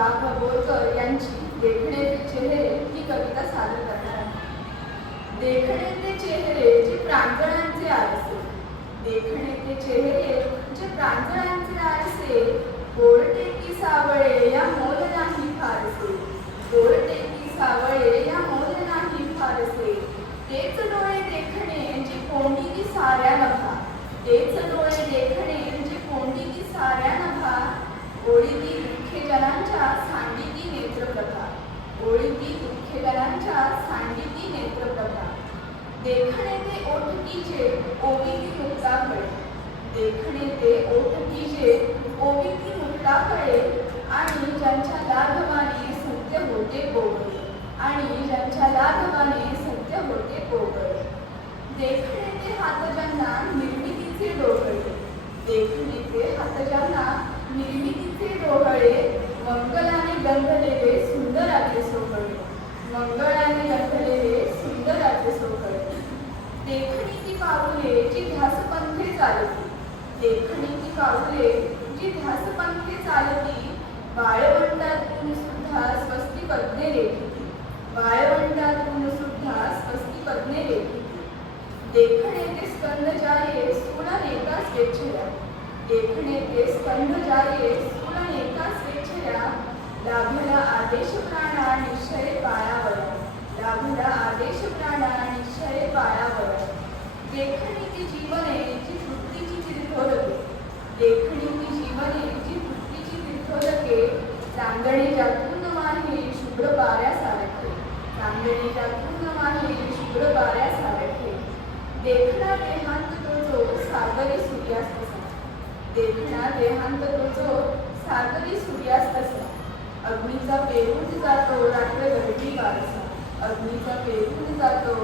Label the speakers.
Speaker 1: बाबा बोरकर यांची देखणे ते चेहरे ही कविता सादर करणार आहे. देखणे ते चेहरे जे प्रांजळांचे आरसे देखणे ते चेहरे जे प्रांजळांचे आरसे गोरटेकी सावळे या मोल नाही फारसे. गोरटेकी सावळे या मोल नाही फारसे. तेच डोळे देखणे जे कोंडिगी साऱ्या नभा तेच डोळे देखणे जनांच्या सांडिती नेत्रप्रभा. देखणे ते ओठ ओठकीचे ओविती मुक्ता फळे देखणे ते ओठ ओठकीचे ओविती मुक्ता फळे आणि ज्यांच्या लाघवाने सत्य होते गोवळे आणि ज्यांच्या लाघवाने सत्य होते गोवळे देखणे ते हातजांना निर्मितीचे डोहळे. देखणे ते हातजांना निर्मितीचे डोहळे. मंगलाने गंधले देखणी ती पाऊले जी ध्यासपंथे चालती. देखणी ती पाऊले जी ध्यासपंथे चालती बाळवंटातून सुद्धा स्वस्ती पद्मे लेखिती बाळवंटातून सुद्धा स्वस्ती पद्मे लेखिती देखणे ते स्कंद जाये सुण एका स्वेच्छया. देखणे ते स्कंद जाये सुण एका स्वेच्छया. लाभला आदेश प्राण निश्चय पायावर लाभला आदेश प्राणा निश्चय पायावर देखणी ती जीवने जी वृत्तीची तीर्थोदके. देखणी ती जीवने जी वृत्तीची तीर्थोदके चांदणे जातून माहे शुभ्र पाऱ्यासारखे चांदणे जातून माहे शुभ्र पाऱ्यासारखे देखणा देहांत तुझो सागरी सूर्यास्त देखणा देहांत तुझो सागरी सूर्यास्त अग्नीचा पेरून जातो रात्र गरबी वारसा अग्नीचा पेरून जातो